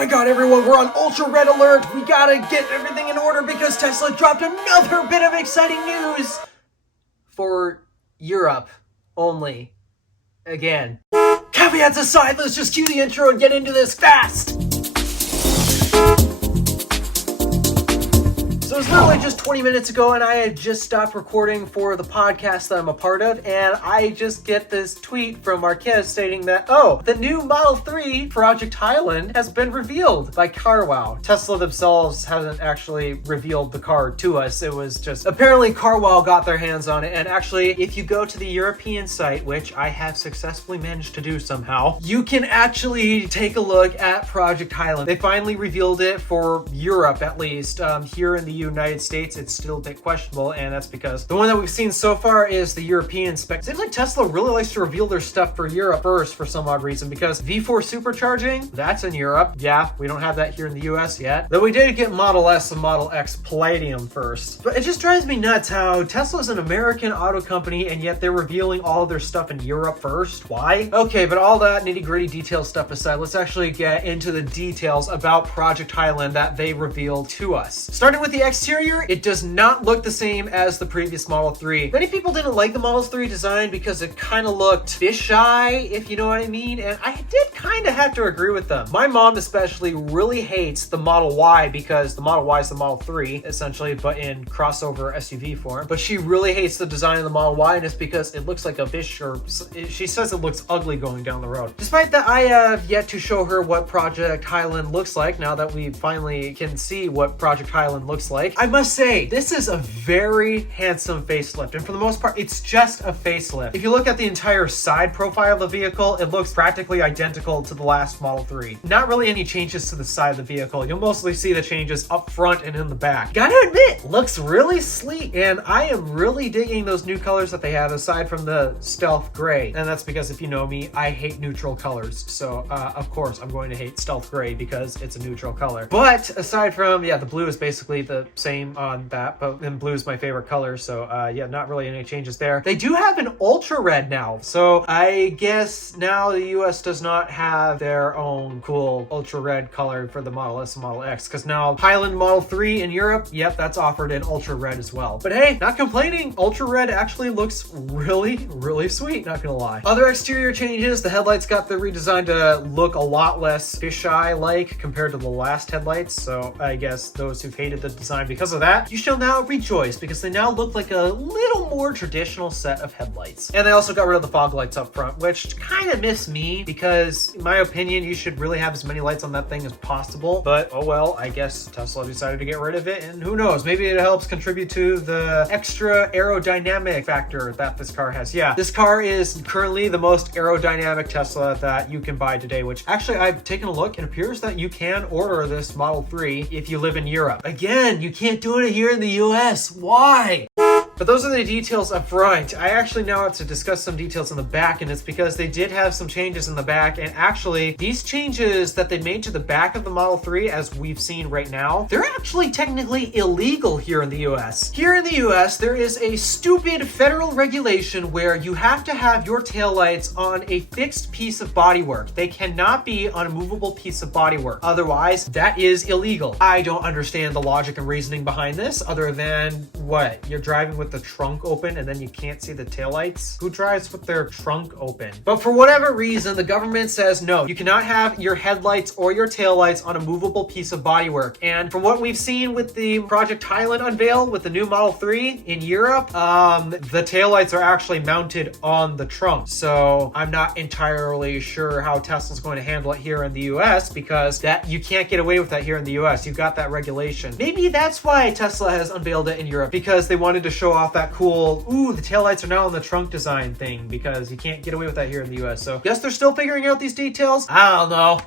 my god, everyone, we're on ultra red alert. We gotta get everything in order because Tesla dropped another bit of exciting news for Europe only. Again. Caveats aside, let's just cue the intro and get into this fast. So it was literally just 20 minutes ago and I had just stopped recording for the podcast that I'm a part of, and I just get this tweet from Marquez stating that, oh, the new Model 3 Project Highland has been revealed by CarWow. Tesla themselves hasn't actually revealed the car to us. It was just, apparently CarWow got their hands on it, and actually, if you go to the European site, which I have successfully managed to do somehow, you can actually take a look at Project Highland. They finally revealed it for Europe, at least. Here in the United States, it's still a bit questionable, and that's because the one that we've seen so far is the European spec. It seems like Tesla really likes to reveal their stuff for Europe first for some odd reason, because V4 supercharging, that's in Europe. Yeah, we don't have that here in the US yet. Though we did get Model S and Model X Palladium first. But it just drives me nuts how Tesla's an American auto company, and yet they're revealing all of their stuff in Europe first. Why? Okay, but all that nitty-gritty detail stuff aside, let's actually get into the details about Project Highland that they revealed to us. Starting with the exterior, it does not look the same as the previous Model 3. Many people didn't like the Model 3 design because it kind of looked fisheye, if you know what I mean, and I did kind of have to agree with them. My mom especially really hates the Model Y because the Model Y is the Model 3, essentially, but in crossover SUV form. But she really hates the design of the Model Y, and it's because it looks like a fish, or she says it looks ugly going down the road. Despite that, I have yet to show her what Project Highland looks like now that we finally can see what Project Highland looks like. I must say, this is a very handsome facelift, and for the most part, it's just a facelift. If you look at the entire side profile of the vehicle, it looks practically identical to the last Model 3. Not really any changes to the side of the vehicle. You'll mostly see the changes up front and in the back. Gotta admit, looks really sleek, and I am really digging those new colors that they have aside from the stealth gray. And that's because if you know me, I hate neutral colors. So, of course, I'm going to hate stealth gray because it's a neutral color. But aside from, yeah, the blue is basically the same on that, but then blue is my favorite color, so yeah, not really any changes there. They do have an ultra red now, so I guess now the US does not have their own cool ultra red color for the Model S and Model X, because now Highland Model 3 in Europe, yep, that's offered in ultra red as well. But hey, not complaining, ultra red actually looks really sweet, not gonna lie. Other exterior changes, the headlights got the redesigned to look a lot less fisheye like compared to the last headlights, so I guess those who've hated the design because of that, you shall now rejoice because they now look like a little more traditional set of headlights. And they also got rid of the fog lights up front, which kind of miss me because in my opinion, you should really have as many lights on that thing as possible. But oh well, I guess Tesla decided to get rid of it, and who knows, maybe it helps contribute to the extra aerodynamic factor that this car has. Yeah, this car is currently the most aerodynamic Tesla that you can buy today, which actually I've taken a look. It appears that you can order this Model 3 if you live in Europe. Again, you can't do it here in the US. Why? But those are the details up front. I actually now have to discuss some details in the back, and it's because they did have some changes in the back, and actually these changes that they made to the back of the Model 3, as we've seen right now, they're actually technically illegal here in the US. Here in the US, there is a stupid federal regulation where you have to have your taillights on a fixed piece of bodywork. They cannot be on a movable piece of bodywork. Otherwise, that is illegal. I don't understand the logic and reasoning behind this, other than what? You're driving with the trunk open and then you can't see the taillights? Who drives with their trunk open? But for whatever reason, the government says no, you cannot have your headlights or your taillights on a movable piece of bodywork. And from what we've seen with the Project Highland unveil with the new Model 3 in Europe, the taillights are actually mounted on the trunk. So I'm not entirely sure how Tesla's going to handle it here in the US, because that you can't get away with that here in the US. You've got that regulation. Maybe that's why Tesla has unveiled it in Europe, because they wanted to show off that cool, ooh, the taillights are now on the trunk design thing, because you can't get away with that here in the US. So guess they're still figuring out these details. I don't know.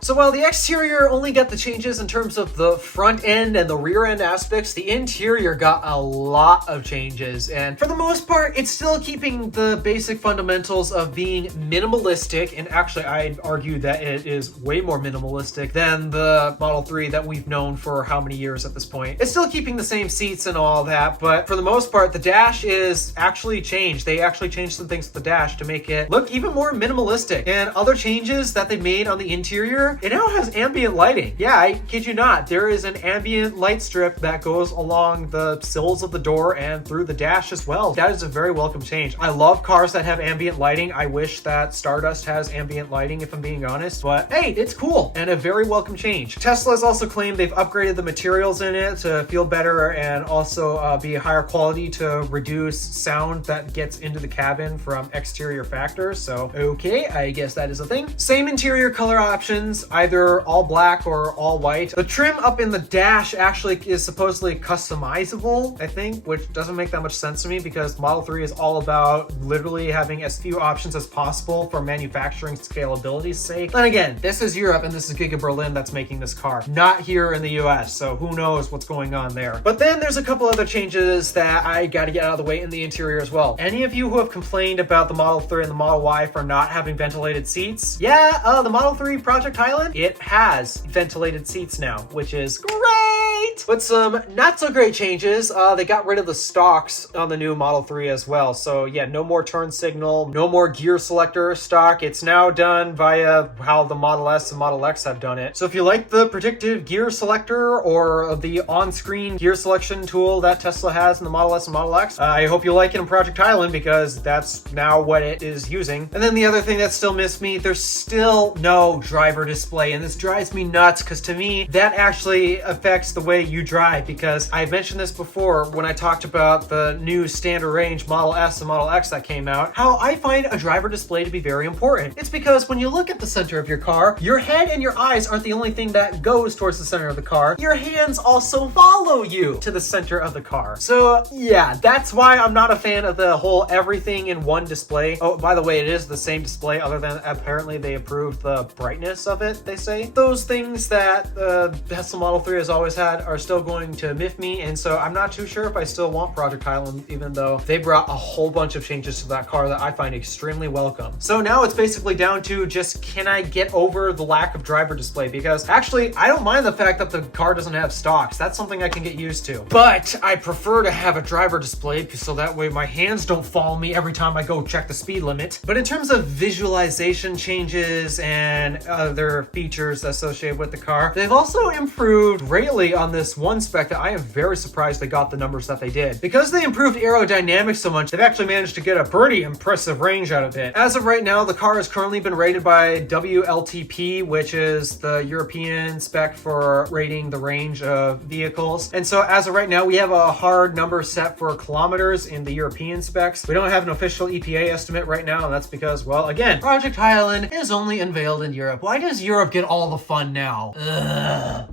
So while the exterior only got the changes in terms of the front end and the rear end aspects, the interior got a lot of changes. And for the most part, it's still keeping the basic fundamentals of being minimalistic. And actually, I'd argue that it is way more minimalistic than the Model 3 that we've known for how many years at this point. It's still keeping the same seats and all that, but for the most part, the dash is actually changed. They actually changed some things to the dash to make it look even more minimalistic. And other changes that they made on the interior interior, it now has ambient lighting. Yeah, I kid you not. There is an ambient light strip that goes along the sills of the door and through the dash as well. That is a very welcome change. I love cars that have ambient lighting. I wish that Stardust has ambient lighting, if I'm being honest, but hey, it's cool and a very welcome change. Tesla has also claimed they've upgraded the materials in it to feel better and also be higher quality to reduce sound that gets into the cabin from exterior factors. So, okay, I guess that is a thing. Same interior color options, either all black or all white. The trim up in the dash actually is supposedly customizable, I think, which doesn't make that much sense to me because Model 3 is all about literally having as few options as possible for manufacturing scalability's sake. Then again, this is Europe and this is Giga Berlin that's making this car, not here in the US, so who knows what's going on there. But then there's a couple other changes that I gotta get out of the way in the interior as well. Any of you who have complained about the Model 3 and the Model Y for not having ventilated seats, yeah, the Model 3 Project Highland, it has ventilated seats now, which is great! But some not so great changes, they got rid of the stalks on the new Model 3 as well. So yeah, no more turn signal, no more gear selector stock. It's now done via how the Model S and Model X have done it. So if you like the predictive gear selector or the on-screen gear selection tool that Tesla has in the Model S and Model X, I hope you like it in Project Highland because that's now what it is using. And then the other thing that still missed me, there's still no driver display, and this drives me nuts because to me, that actually affects the way you drive, because I mentioned this before when I talked about the new standard range Model S and Model X that came out, how I find a driver display to be very important. It's because when you look at the center of your car, your head and your eyes aren't the only thing that goes towards the center of the car. Your hands also follow you to the center of the car. So yeah, that's why I'm not a fan of the whole everything in one display. Oh, by the way, it is the same display other than apparently they improved the brightness of it, they say. Those things that the Tesla Model 3 has always had are still going to miff me, and so I'm not too sure if I still want Project Highland, even though they brought a whole bunch of changes to that car that I find extremely welcome. So now it's basically down to just, can I get over the lack of driver display? Because actually, I don't mind the fact that the car doesn't have stocks. That's something I can get used to. But I prefer to have a driver display so that way my hands don't follow me every time I go check the speed limit. But in terms of visualization changes and other features associated with the car, they've also improved greatly on this one spec that I am very surprised they got the numbers that they did. Because they improved aerodynamics so much, they've actually managed to get a pretty impressive range out of it. As of right now, the car has currently been rated by WLTP, which is the European spec for rating the range of vehicles. And so as of right now, we have a hard number set for kilometers in the European specs. We don't have an official EPA estimate right now, and that's because, well, again, Project Highland is only unveiled in Europe. Why does Europe get all the fun now? Ugh.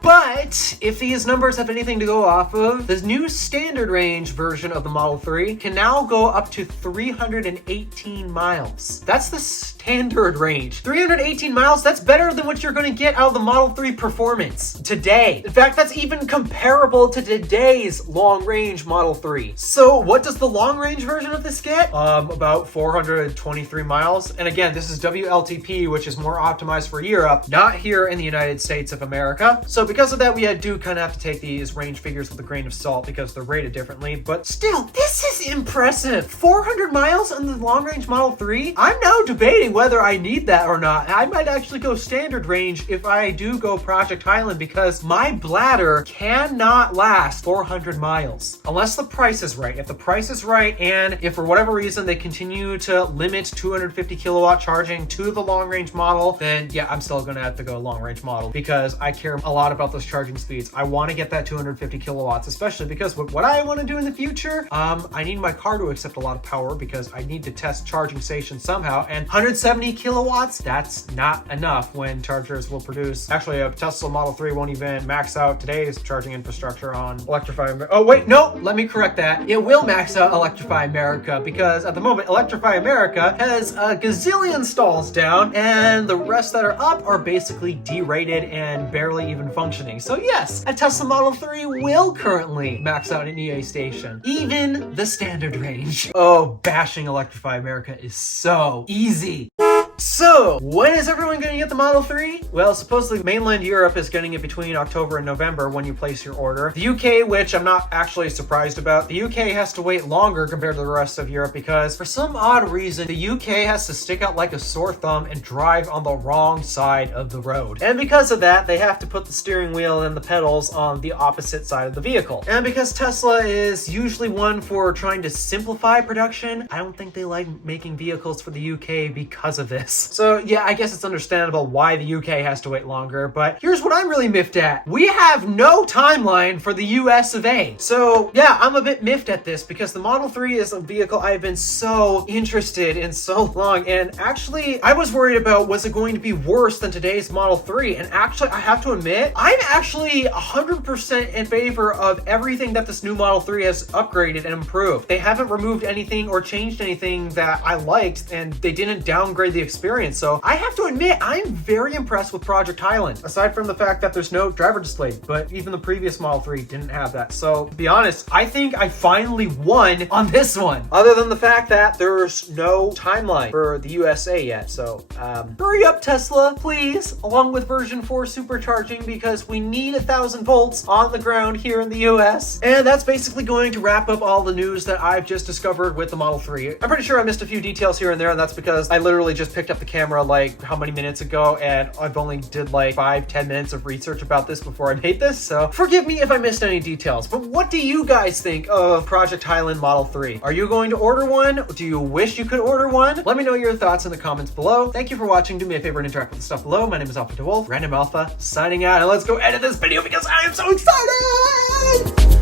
But if these numbers have anything to go off of, the new standard range version of the Model 3 can now go up to 318 miles. That's the standard range. 318 miles, that's better than what you're going to get out of the Model 3 Performance today. In fact, that's even comparable to today's long-range Model 3. So what does the long-range version of this get? About 423 miles. And again, this is WLTP, which is more optimized for Europe, not here in the United States of America. So because of that, we do kind of have to take these range figures with a grain of salt because they're rated differently. But still, this is impressive. 400 miles on the long-range Model 3? I'm now debating whether I need that or not. I might actually go standard range if I do go Project Highland because my bladder cannot last 400 miles. Unless the price is right. If the price is right and if for whatever reason they continue to limit 250 kilowatt charging to the long-range model, then yeah, I'm still gonna have to go long-range model because I care a lot about those charging speeds. I want to get that 250 kilowatts, especially because what I want to do in the future, I need my car to accept a lot of power because I need to test charging stations somehow, and 170 kilowatts, that's not enough when chargers will produce. Actually, a Tesla Model 3 won't even max out today's charging infrastructure on Electrify America. Oh wait, no, let me correct that. It will max out Electrify America because at the moment, Electrify America has a gazillion stalls down and the rest that are up are basically derated and barely even functioning. So yes, a Tesla Model 3 will currently max out an EA station, even the standard range. Oh, bashing Electrify America is so easy. So, when is everyone going to get the Model 3? Well, supposedly mainland Europe is getting it between October and November when you place your order. The UK, which I'm not actually surprised about, the UK has to wait longer compared to the rest of Europe because for some odd reason, the UK has to stick out like a sore thumb and drive on the wrong side of the road. And because of that, they have to put the steering wheel and the pedals on the opposite side of the vehicle. And because Tesla is usually one for trying to simplify production, I don't think they like making vehicles for the UK because of this. So yeah, I guess it's understandable why the UK has to wait longer, but here's what I'm really miffed at. We have no timeline for the US of A. So yeah, I'm a bit miffed at this because the Model 3 is a vehicle I've been so interested in so long, and actually I was worried about was it going to be worse than today's Model 3, and actually I have to admit, I'm actually 100% in favor of everything that this new Model 3 has upgraded and improved. They haven't removed anything or changed anything that I liked, and they didn't downgrade the experience. So I have to admit, I'm very impressed with Project Highland, aside from the fact that there's no driver display, but even the previous Model 3 didn't have that. So to be honest, I think I finally won on this one, other than the fact that there's no timeline for the USA yet. So hurry up, Tesla, please, along with version 4 supercharging, because we need 1,000 volts on the ground here in the US. And that's basically going to wrap up all the news that I've just discovered with the Model 3. I'm pretty sure I missed a few details here and there, and that's because I literally just picked up the camera like how many minutes ago, and I've only did like 5-10 minutes of research about this before I made this, so forgive me if I missed any details. But what do you guys think of Project Highland Model 3? Are you going to order one? Do you wish you could order one? Let me know your thoughts in the comments below. Thank you for watching. Do me a favor and interact with the stuff below. My name is Alpha DeWolf, Random Alpha, signing out, and let's go edit this video because I am so excited!